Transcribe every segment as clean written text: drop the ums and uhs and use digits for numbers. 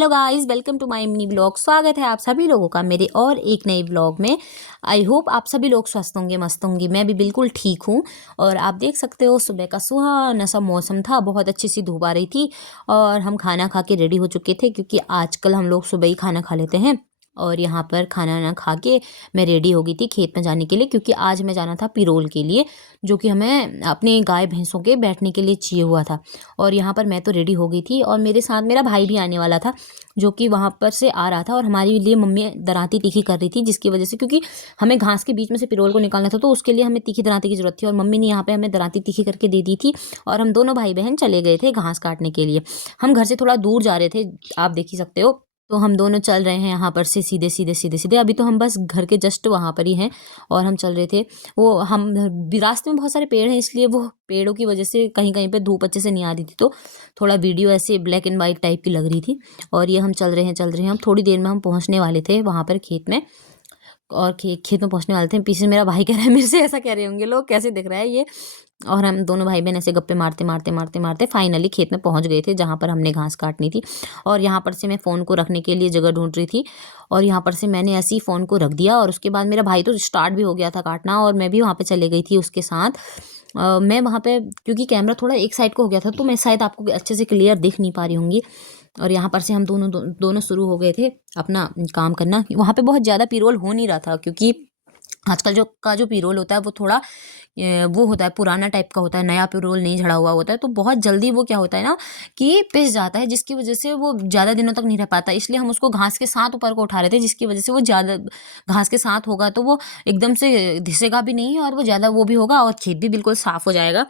Hello guys, welcome to my mini blog. स्वागत है आप सभी लोगों का मेरे और एक नए ब्लॉग में। आई होप आप सभी लोग स्वस्थ होंगे, मस्त होंगे। मैं भी बिल्कुल ठीक हूँ। और आप देख सकते हो सुबह का सुहाना सा मौसम था, बहुत अच्छी सी धूप आ रही थी और हम खाना खा के रेडी हो चुके थे क्योंकि आजकल हम लोग सुबह ही खाना खा लेते हैं। और यहाँ पर खाना ना खा के मैं रेडी हो गई थी खेत में जाने के लिए, क्योंकि आज मैं जाना था पिरोल के लिए, जो कि हमें अपने गाय भैंसों के बैठने के लिए चाहिए हुआ था। और यहाँ पर मैं तो रेडी हो गई थी और मेरे साथ मेरा भाई भी आने वाला था, जो कि वहाँ पर से आ रहा था। और हमारे लिए मम्मी दराती तीखी कर रही थी, जिसकी वजह से, क्योंकि हमें घास के बीच में से पिरोल को निकालना था, तो उसके लिए हमें तीखी दराती की जरूरत थी। और मम्मी ने यहाँ पे हमें दराती तीखी करके दे दी थी। और हम दोनों भाई बहन चले गए थे घास काटने के लिए। हम घर से थोड़ा दूर जा रहे थे, आप देख ही सकते हो। तो हम दोनों चल रहे हैं यहाँ पर से सीधे सीधे सीधे सीधे। अभी तो हम बस घर के जस्ट वहाँ पर ही हैं और हम चल रहे थे। वो हम रास्ते में बहुत सारे पेड़ हैं, इसलिए वो पेड़ों की वजह से कहीं कहीं पे धूप अच्छे से नहीं आ रही थी, तो थोड़ा वीडियो ऐसे ब्लैक एंड वाइट टाइप की लग रही थी। और ये हम चल रहे हैं चल रहे हैं। हम थोड़ी देर में हम पहुँचने वाले थे वहाँ पर खेत में। और खेत में पहुँचने वाले थे। पीछे मेरा भाई कह रहा है, मेरे से ऐसा कह रहे होंगे लोग, कैसे दिख रहा है ये। और हम दोनों भाई बहन ऐसे गप्पे मारते मारते मारते मारते फाइनली खेत में पहुंच गए थे, जहां पर हमने घास काटनी थी। और यहाँ पर से मैं फ़ोन को रखने के लिए जगह ढूंढ रही थी। और यहाँ पर से मैंने ऐसे ही फ़ोन को रख दिया और उसके बाद मेरा भाई तो स्टार्ट भी हो गया था काटना, और मैं भी वहाँ पे चले गई थी उसके साथ। मैं वहाँ पे, क्योंकि कैमरा थोड़ा एक साइड को हो गया था, तो मैं शायद आपको अच्छे से क्लियर दिख नहीं पा रही होंगी। और यहाँ पर से हम दोनों शुरू हो गए थे अपना काम करना। वहाँ पे बहुत ज़्यादा पिरोल हो नहीं रहा था, क्योंकि आजकल जो पिरोल होता है वो थोड़ा वो होता है, पुराना टाइप का होता है, नया पिरोल नहीं झड़ा हुआ होता है। तो बहुत जल्दी वो क्या होता है ना कि पिस जाता है, जिसकी वजह से वो ज़्यादा दिनों तक नहीं रह पाता। इसलिए हम उसको घास के साथ ऊपर को उठा रहे थे, जिसकी वजह से वो ज़्यादा घास के साथ होगा तो वो एकदम से घिसेगा भी नहीं और वो ज़्यादा वो भी होगा और खेत भी बिल्कुल साफ़ हो जाएगा।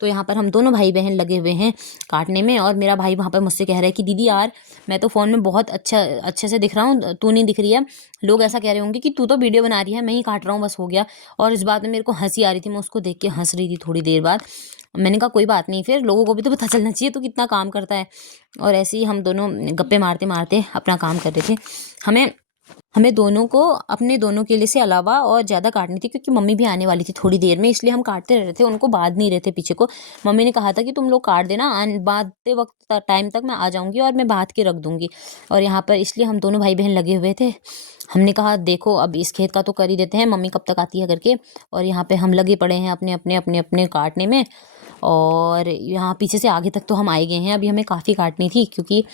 तो यहाँ पर हम दोनों भाई बहन लगे हुए हैं काटने में। और मेरा भाई वहाँ पर मुझसे कह रहा है कि दीदी यार, मैं तो फ़ोन में बहुत अच्छे से दिख रहा हूँ, तू नहीं दिख रही है। लोग ऐसा कह रहे होंगे कि तू तो वीडियो बना रही है, मैं ही काट रहा हूँ, बस हो गया। और इस बात में मेरे को हंसी आ रही थी, मैं उसको देख के हंस रही थी थोड़ी देर बाद। मैंने कहा कोई बात नहीं, फिर लोगों को भी तो पता चलना चाहिए तू कितना काम करता है। और ऐसे ही हम दोनों गप्पे मारते मारते अपना काम कर रहे थे। हमें हमें दोनों को अपने दोनों केले से अलावा और ज़्यादा काटनी थी, क्योंकि मम्मी भी आने वाली थी थोड़ी देर में, इसलिए हम काटते रह रहे थे, उनको बांध नहीं रहे थे पीछे को। मम्मी ने कहा था कि तुम लोग काट देना, बांधते वक्त टाइम तक मैं आ जाऊंगी और मैं बांध के रख दूंगी। और यहाँ पर इसलिए हम दोनों भाई बहन लगे हुए थे। हमने कहा देखो अब इस खेत का तो कर ही देते हैं, मम्मी कब तक आती है करके। और यहाँ पे हम लगे पड़े हैं अपने अपने अपने अपने काटने में। और यहाँ पीछे से आगे तक तो हम आए गए हैं। अभी हमें काफ़ी काटनी थी, क्योंकि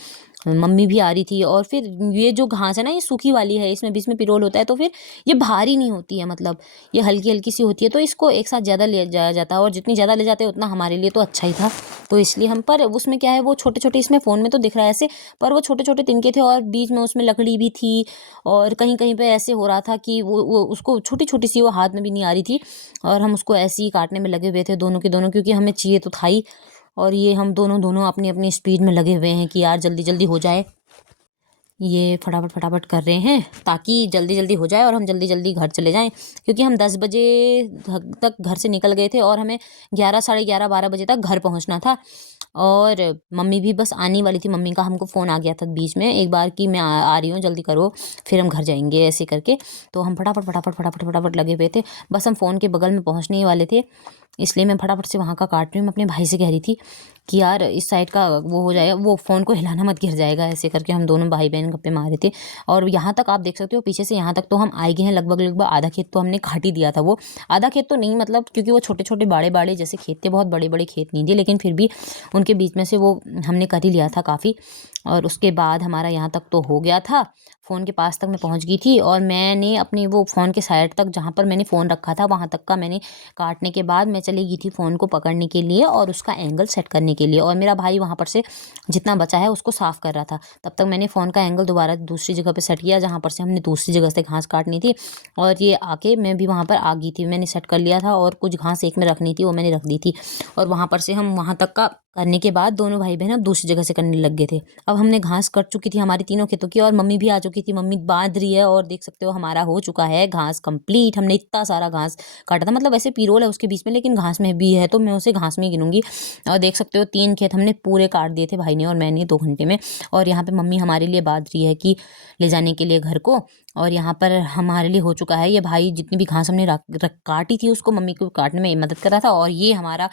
मम्मी भी आ रही थी। और फिर ये जो घास है ना, ये सूखी वाली है, इसमें बीच में पिरोल होता है, तो फिर ये भारी नहीं होती है, मतलब ये हल्की हल्की सी होती है, तो इसको एक साथ ज़्यादा ले जाया जाता है। और जितनी ज़्यादा ले जाते हैं उतना हमारे लिए तो अच्छा ही था। तो इसलिए हम, पर उसमें क्या है, वो छोटे छोटे, इसमें फ़ोन में तो दिख रहा है ऐसे, पर वो छोटे छोटे तिनके थे और बीच में उसमें लकड़ी भी थी। और कहीं कहीं पे ऐसे हो रहा था कि वो उसको छोटी छोटी सी वो हाथ में भी नहीं आ रही थी। और हम उसको ऐसे ही काटने में लगे हुए थे दोनों के दोनों, क्योंकि हमें चाहिए तो था ही। और ये हम दोनों दोनों अपनी अपनी स्पीड में लगे हुए हैं कि यार जल्दी जल्दी हो जाए। ये फटाफट फटाफट कर रहे हैं ताकि जल्दी जल्दी हो जाए और हम जल्दी जल्दी घर चले जाएं, क्योंकि हम 10 बजे तक घर से निकल गए थे और हमें 11, साढ़े 11, 12 बजे तक घर पहुंचना था। और मम्मी भी बस आने वाली थी। मम्मी का हमको फ़ोन आ गया था बीच में एक बार कि मैं आ रही हूँ, जल्दी करो, फिर हम घर जाएंगे, ऐसे करके। तो हम फटाफट फटाफट फटाफट फटाफट लगे हुए थे, बस हम फ़ोन के बगल में पहुँचने ही वाले थे। इसलिए मैं फटाफट से वहाँ का काट रही हूँ। मैं अपने भाई से कह रही थी कि यार इस साइड का वो हो जाएगा, वो फ़ोन को हिलाना मत, गिर जाएगा, ऐसे करके हम दोनों भाई बहन गप्पे मार रहे थे। और यहाँ तक आप देख सकते हो, पीछे से यहाँ तक तो हम आए गए हैं, लगभग लगभग आधा खेत तो हमने काट ही दिया था। वो आधा खेत तो नहीं, मतलब क्योंकि वो छोटे छोटे बाड़े बाड़े जैसे खेत थे, बहुत बड़े बड़े खेत नहीं थे, लेकिन फिर भी उनके बीच में से वो हमने कर ही लिया था काफ़ी। और उसके बाद हमारा यहाँ तक तो हो गया था, फ़ोन के पास तक मैं पहुँच गई थी। और मैंने अपनी वो फ़ोन के साइड तक, जहाँ पर मैंने फ़ोन रखा था, वहाँ तक का मैंने काटने के बाद मैं चली गई थी फ़ोन को पकड़ने के लिए और उसका एंगल सेट करने के लिए। और मेरा भाई वहाँ पर से जितना बचा है उसको साफ़ कर रहा था। तब तक मैंने फ़ोन का एंगल दोबारा दूसरी जगह पे सेट किया, जहाँ पर से हमने दूसरी जगह से घास काटनी थी। और ये आके मैं भी वहाँ पर आ गई थी, मैंने सेट कर लिया था। और कुछ घास एक में रखनी थी, वो मैंने रख दी थी। और वहाँ पर से हम वहाँ तक का करने के बाद दोनों भाई बहन अब दूसरी जगह से करने लग गए थे। अब हमने घास कट चुकी थी हमारी तीनों खेतों की, और मम्मी भी आ चुकी थी, मम्मी बांध रही है। और देख सकते हो हमारा हो चुका है घास कंप्लीट। हमने इतना सारा घास काटा था, मतलब ऐसे पिरोल है उसके बीच में, लेकिन घास में भी है, तो मैं उसे घास में ही गिनूंगी। और देख सकते हो 3 खेत हमने पूरे काट दिए थे, भाई ने और मैंने, 2 घंटे में। और यहाँ पे मम्मी हमारे लिए बांध रही है कि ले जाने के लिए घर को। और यहाँ पर हमारे लिए हो चुका है, ये भाई जितनी भी घास हमने काटी थी उसको मम्मी को काटने में मदद कर रहा था। और ये हमारा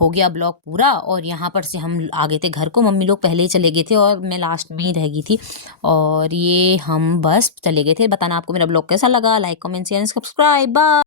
हो गया ब्लॉग पूरा और यहाँ पर से हम आ गए थे घर को। मम्मी लोग पहले ही चले गए थे और मैं लास्ट में ही रह गई थी और ये हम बस चले गए थे। बताना आपको मेरा ब्लॉग कैसा लगा, like comment share subscribe. Bye.